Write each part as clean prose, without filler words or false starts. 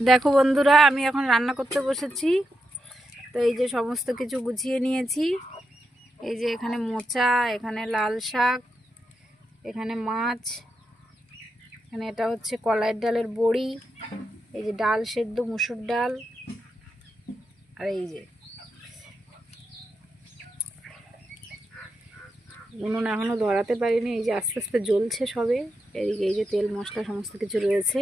দেখো বন্ধুরা, আমি এখন রান্না করতে বসেছি। তো এই যে সমস্ত কিছু গুছিয়ে নিয়েছি। এই যে এখানে মোচা, এখানে লাল শাক, এখানে মাছ, এখানে এটা হচ্ছে কলাইয়ের ডালের বড়ি, এই যে ডাল সেদ্ধ, মুসুর ডাল, আর এই যে উনুন এখনো ধরাতে পারিনি। এই যে আস্তে আস্তে জ্বলছে সবে। এদিকে এই যে তেল মশলা সমস্ত কিছু রয়েছে।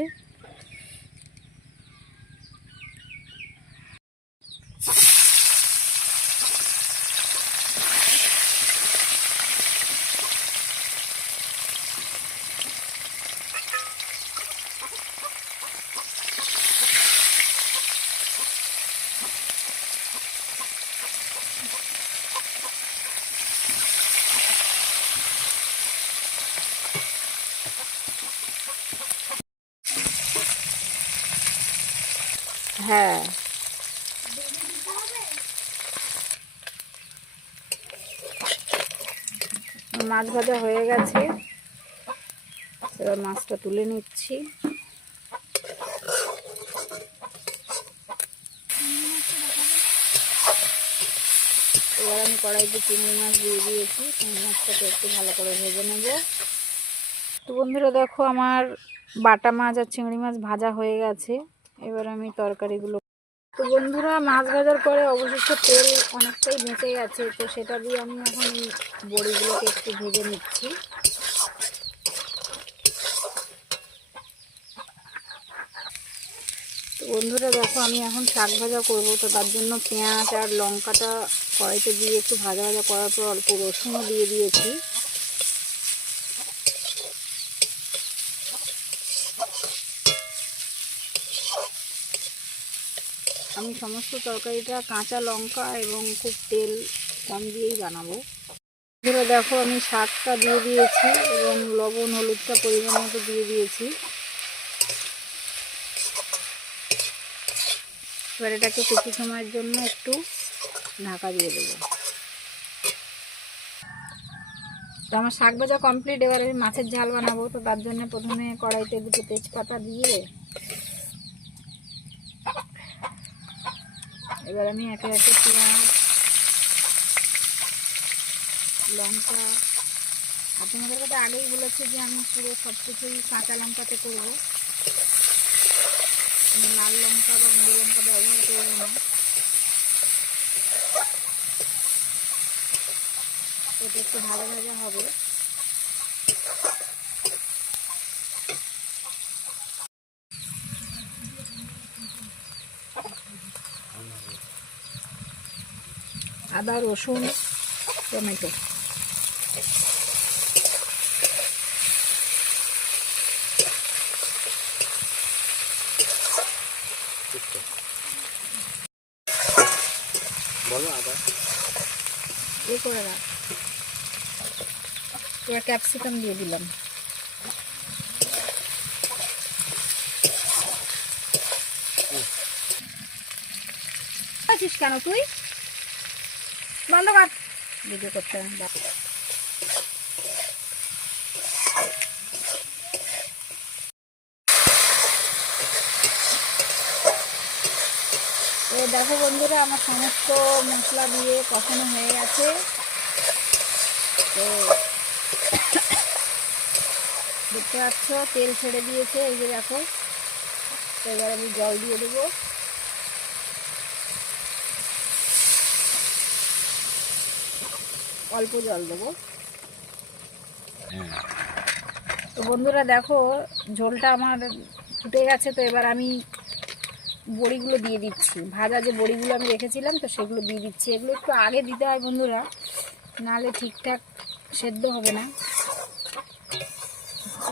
হ্যাঁ, মাছ ভাজা হয়ে গেছে। এবার মাছটা তুলে নিচ্ছি। এবার আমি কড়াইতে চিংড়ি মাছ দিয়ে দিয়েছি। চিংড়ি মাছটাকে একটু ভালো করে ভেজে নেব। তো বন্ধুরা দেখো, আমার বাটা মাছ আর চিংড়ি মাছ ভাজা হয়ে গেছে। এবার আমি তরকারিগুলো, তো বন্ধুরা মাছ ভাজার পরে অবশিষ্ট তেল অনেকটাই বেঁচে গেছে। তো সেটা দিয়ে আমি এখন এই বড়িগুলোকে একটু ভেজে নিচ্ছি। তো বন্ধুরা দেখো, আমি এখন শাক ভাজা করবো। তো তার জন্য পেঁয়াজ আর লঙ্কাটা কড়াইতে দিয়ে একটু ভাজা ভাজা করার পর অল্প রসুনও দিয়ে দিয়েছি। আমি সমস্ত তরকারিটা কাঁচা লঙ্কা এবং খুব তেল কম দিয়েই বানাবো। বন্ধুরা দেখো, আমি শাকটা দিয়ে দিয়েছি এবং লবণ হলুদটা পরিমাণ মতো দিয়ে দিয়েছি। এবার এটাকে কিছু সময়ের জন্য একটু ঢাকা দিয়ে দেবো। তো আমার শাক ভাজা কমপ্লিট। এবার আমি মাছের ঝাল বানাবো। তো তার জন্য প্রথমে কড়াইতে দুটো তেজপাতা দিয়ে এবার আমি একে একে পেঁয়াজ, লঙ্কা, আর তোমাদের কথা আগেই বলেছি যে আমি পুরো সব কিছুই কাঁচা লঙ্কাতে করবো। আমি লাল লঙ্কা বা গুঁড়ো লঙ্কা ব্যবহার করবো না। এটা একটু ভাজা ভাজা হবে। আদা, রসুন, টমেটো, বলো আদা এ করে রাখ। এবার ক্যাপসিকাম দিয়ে দিলাম। আছিস কেন তুই? বন্ধ কর, ভিডিও করতে। তো দেখো বন্ধুরা, আমার সমস্ত মশলা দিয়ে কষানো হয়ে গেছে। তো দেখতে পাচ্ছ তেল ছেড়ে দিয়েছে, এই যে দেখো। তো এবার আমি জল দিয়ে দেবো। অল্প জল দেবো। তো বন্ধুরা দেখো, ঝোলটা আমার ফুটে গেছে। তো এবার আমি বড়িগুলো দিয়ে দিচ্ছি। ভাজা যে বড়িগুলো আমি রেখেছিলাম, তো সেগুলো দিয়ে দিচ্ছি। এগুলো একটু আগে দিতে হয় বন্ধুরা, নাহলে ঠিকঠাক সেদ্ধ হবে না।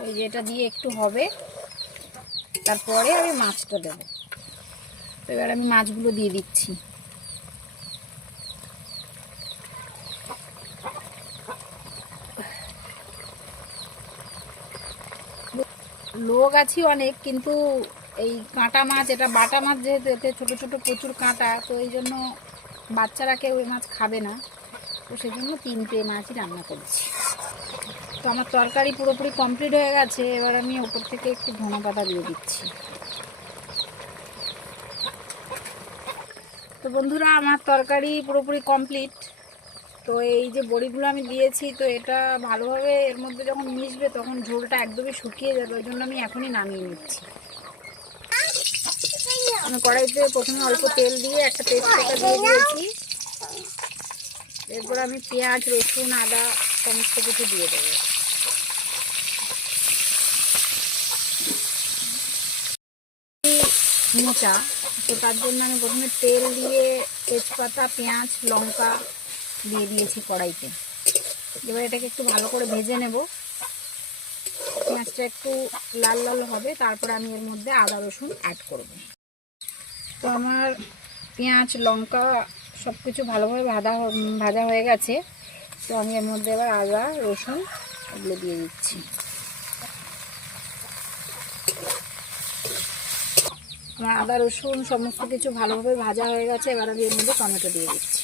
এই যে এটা দিয়ে একটু হবে, তারপরে আমি মাছটা দেবো। তো এবার আমি মাছগুলো দিয়ে দিচ্ছি। লোক আছি অনেক, কিন্তু এই কাঁটা মাছ, এটা বাটা মাছ যেহেতু, এতে ছোটো ছোটো প্রচুর কাঁটা। তো এই জন্য বাচ্চারা কেউ ওই মাছ খাবে না। তো সেই জন্য 3টে মাছই রান্না করছি। তো আমার তরকারি পুরোপুরি কমপ্লিট হয়ে গেছে। এবার আমি ওপর থেকে একটু ধনেপাতা দিয়ে দিচ্ছি। তো বন্ধুরা আমার তরকারি পুরোপুরি কমপ্লিট। তো এই যে বড়িগুলো আমি দিয়েছি, তো এটা ভালোভাবে এর মধ্যে যখন মিশবে তখন ঝোলটা একদমই শুকিয়ে যাবে, ওই জন্য আমি এখনই নামিয়ে নিচ্ছি। আমি কড়াইতে প্রথমে অল্প তেল দিয়ে একটা তেজপাতা দিয়ে দিয়েছি, এরপর আমি পেঁয়াজ, রসুন, আদা সমস্ত কিছু দিয়ে দেবো। মোচা, তো তার জন্য আমি প্রথমে তেল দিয়ে তেজপাতা, পেঁয়াজ, লঙ্কা দিয়ে দিয়েছি কড়াইতে। এবার এটাকে একটু ভালো করে ভেজে নেব। পেঁয়াজটা একটু লাল লাল হবে, তারপরে আমি এর মধ্যে আদা রসুন অ্যাড করব। তো আমার পেঁয়াজ, লঙ্কা সব কিছু ভালোভাবে ভাজা হয়ে গেছে। তো আমি এর মধ্যে এবার আদা রসুন এগুলো দিয়ে দিচ্ছি। আমার আদা রসুন সমস্ত কিছু ভালোভাবে ভাজা হয়ে গেছে। এবার আমি এর মধ্যে টমেটো দিয়ে দিচ্ছি।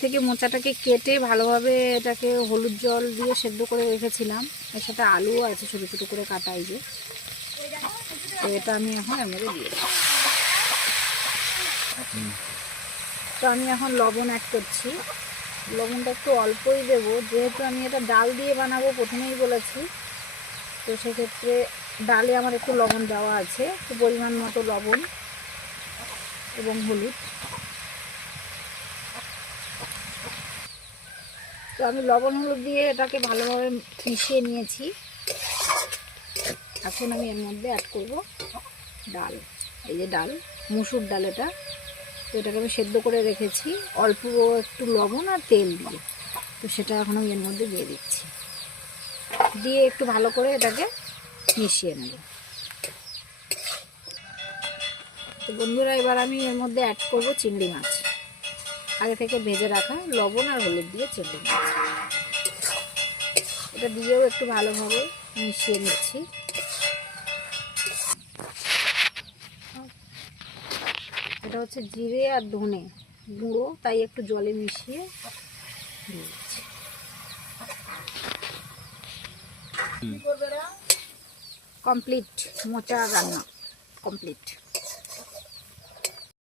থেকে মোচাটাকে কেটে ভালোভাবে এটাকে হলুদ জল দিয়ে সেদ্ধ করে রেখেছিলাম, এর সাথে আলুও আছে ছোটো ছোটো করে কাটা, এই যে। তো এটা আমি এখন এর মধ্যে দিয়ে দিচ্ছি। তো আমি এখন লবণ অ্যাড করছি। লবণটা একটু অল্পই দেবো, যেহেতু আমি এটা ডাল দিয়ে বানাবো প্রথমেই বলেছি। তো সেক্ষেত্রে ডালে আমার একটু লবণ দেওয়া আছে, তো পরিমাণ মতো লবণ এবং হলুদ। তো আমি লবণ হলুদ দিয়ে এটাকে ভালোভাবে মিশিয়ে নিয়েছি। এখন আমি এর মধ্যে অ্যাড করব ডাল। এই যে ডাল, মুসুর ডাল এটা। তো এটাকে আমি সেদ্ধ করে রেখেছি অল্প একটু লবণ আর তেল দিয়ে। তো সেটা এখন আমি এর মধ্যে দিয়ে দিচ্ছি, দিয়ে একটু ভালো করে এটাকে মিশিয়ে নেব। তো বন্ধুরা এবার আমি এর মধ্যে অ্যাড করব চিংড়ি মাছ, আগে থেকে ভেজে রাখা লবণ আর হলুদ দিয়ে চিংড়ি মাছ। এটা দিয়েও একটু ভালোভাবে মিশিয়ে নিচ্ছি। এটা হচ্ছে জিরে আর ধনে গুঁড়ো, তাই একটু জলে মিশিয়ে দিচ্ছি। কমপ্লিট মোচা রান্না কমপ্লিট।